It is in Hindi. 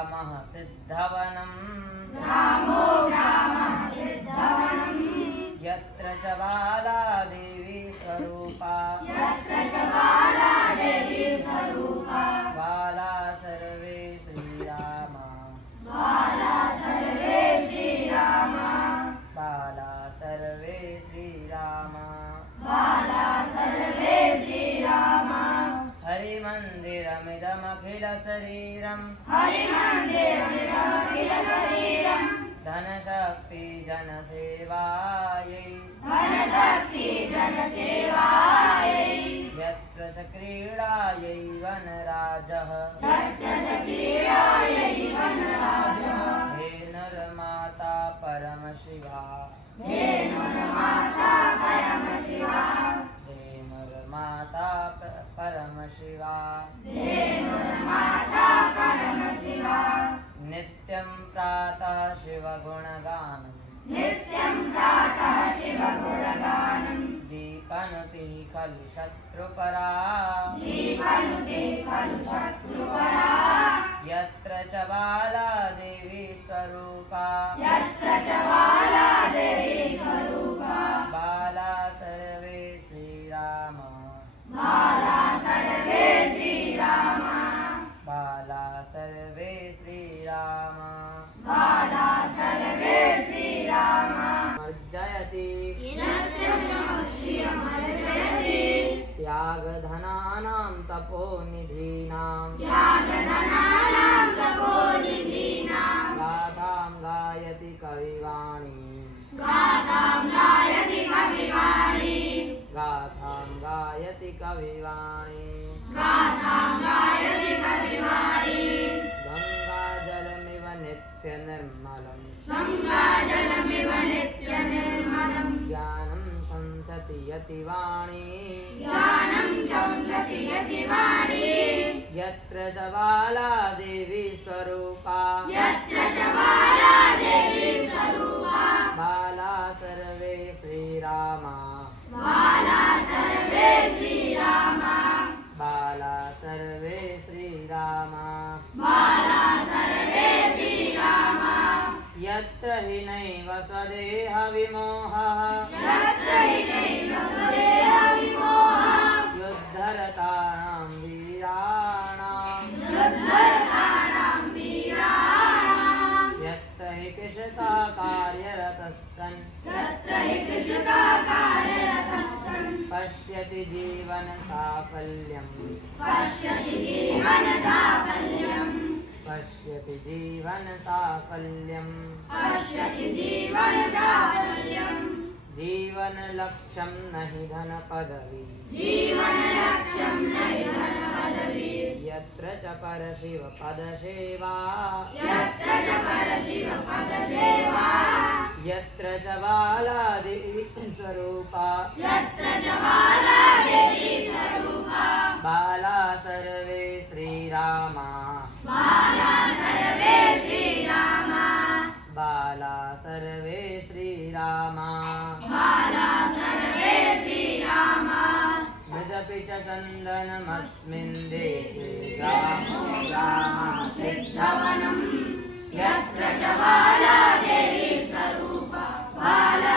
ग्रामः सिद्धवनम् यत्र च बाला देवी स्वरूपा बाला सर्वे श्रीरामा बाला सर्वे श्रीरामा हरिमन्दिरमिदमखिल शरीरम् धनशक्ति जनसेवायै यत्र च क्रीडायै वनराजः हे नरमाता परमशिवा हे नरमाता परमशिवा नित्यं प्रातः शिवगुणगानम् दीपनुते खलु शत्रुपरा यत्र च बाला देवी स्वरूपा बाला सर्वे श्रीरामा बाला सर्वे श्रीरामा अर्जयति त्यागधनानां तपोनिधीनां गाथां गायति कविवाणी गंगाजलमिव नित्यनिर्मलम् ज्ञानं संसति यतिवाणी यत्र च बाला देवी स्वरूपा बाला सर्वे श्रीरामा बाला सर्वे श्रीरामा यत्र हि नैव स्वदेह विमोहः युद्धरतानां वीराणां यत्र हि कृषका कार्यरतः सन् पश्यति जीवन साफल्यम् जीवन लक्ष्यं नहि धन पदवी यत्र च परशिव पदसेवा यत्र च बाला देवी स्वरूपा बाला सर्वे श्रीरामा बाला सर्वे श्रीरामा मृदपि च चन्दनमस्मिन् देशे ग्रामो ग्रामः सिद्धवनम् यत्र च बाला देवी स्वरूपा बाला